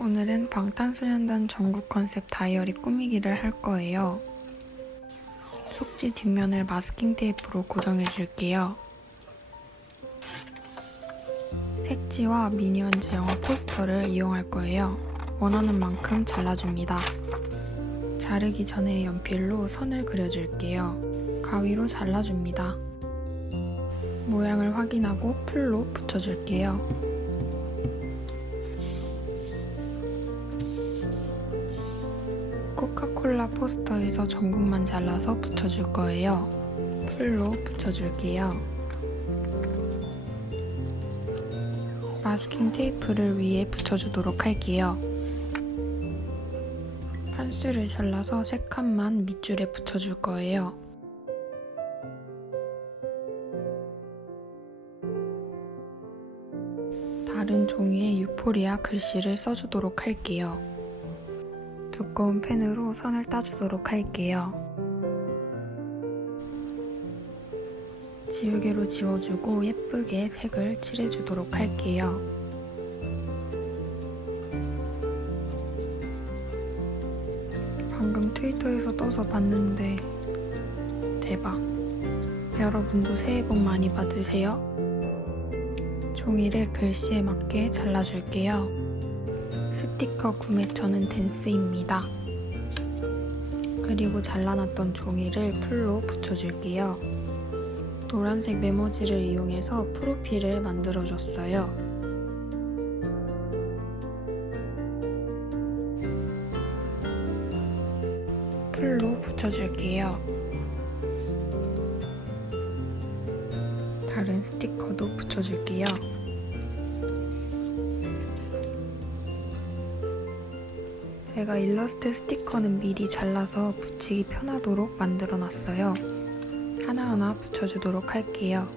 오늘은 방탄소년단 전국 컨셉 다이어리 꾸미기를 할 거예요. 속지 뒷면을 마스킹 테이프로 고정해 줄게요. 색지와 미니언즈 영화 포스터를 이용할 거예요. 원하는 만큼 잘라줍니다. 자르기 전에 연필로 선을 그려줄게요. 가위로 잘라줍니다. 모양을 확인하고 풀로 붙여줄게요. 코카콜라 포스터에서 전국만 잘라서 붙여줄 거예요. 풀로 붙여줄게요. 마스킹 테이프를 위에 붙여주도록 할게요. 판수를 잘라서 세 칸만 밑줄에 붙여줄 거예요. 다른 종이에 유포리아 글씨를 써주도록 할게요. 두꺼운 펜으로 선을 따주도록 할게요. 지우개로 지워주고 예쁘게 색을 칠해주도록 할게요. 방금 트위터에서 떠서 봤는데 대박. 여러분도 새해 복 많이 받으세요. 종이를 글씨에 맞게 잘라줄게요. 스티커 구매처는 댄스입니다. 그리고 잘라놨던 종이를 풀로 붙여줄게요. 노란색 메모지를 이용해서 프로필을 만들어줬어요. 풀로 붙여줄게요. 다른 스티커도 붙여줄게요. 제가 일러스트 스티커는 미리 잘라서 붙이기 편하도록 만들어 놨어요. 하나하나 붙여주도록 할게요.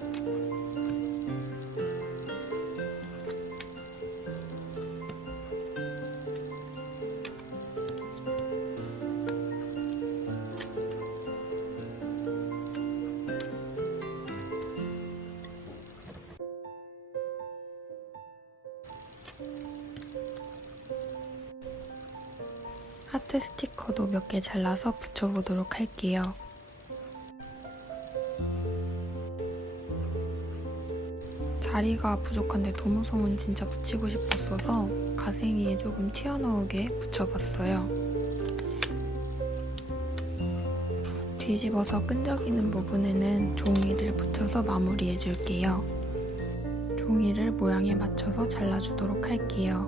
하트 스티커도 몇 개 잘라서 붙여보도록 할게요. 자리가 부족한데 도무송은 진짜 붙이고 싶었어서 가생이에 조금 튀어나오게 붙여봤어요. 뒤집어서 끈적이는 부분에는 종이를 붙여서 마무리해줄게요. 종이를 모양에 맞춰서 잘라주도록 할게요.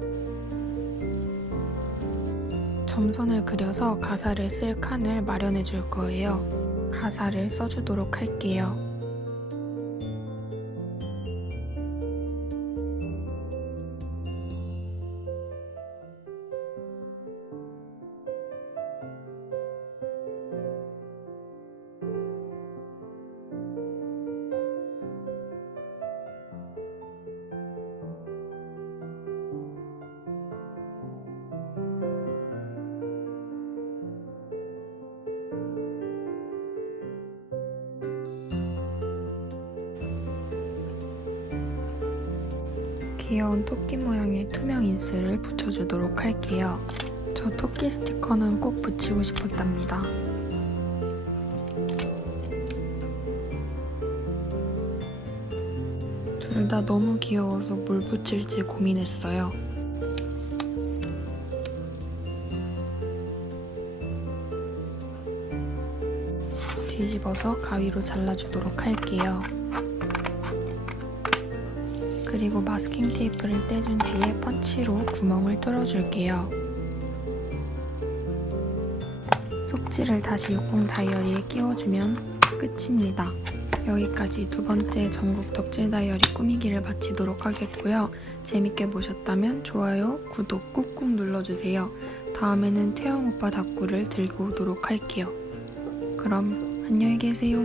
점선을 그려서 가사를 쓸 칸을 마련해 줄 거예요. 가사를 써주도록 할게요. 귀여운 토끼 모양의 투명 인스를 붙여주도록 할게요. 저 토끼 스티커는 꼭 붙이고 싶었답니다. 둘 다 너무 귀여워서 뭘 붙일지 고민했어요. 뒤집어서 가위로 잘라주도록 할게요. 그리고 마스킹 테이프를 떼준 뒤에 펀치로 구멍을 뚫어줄게요. 속지를 다시 육공 다이어리에 끼워주면 끝입니다. 여기까지 두 번째 전국 덕질 다이어리 꾸미기를 마치도록 하겠고요. 재밌게 보셨다면 좋아요, 구독 꾹꾹 눌러주세요. 다음에는 태영 오빠 답구를 들고 오도록 할게요. 그럼 안녕히 계세요.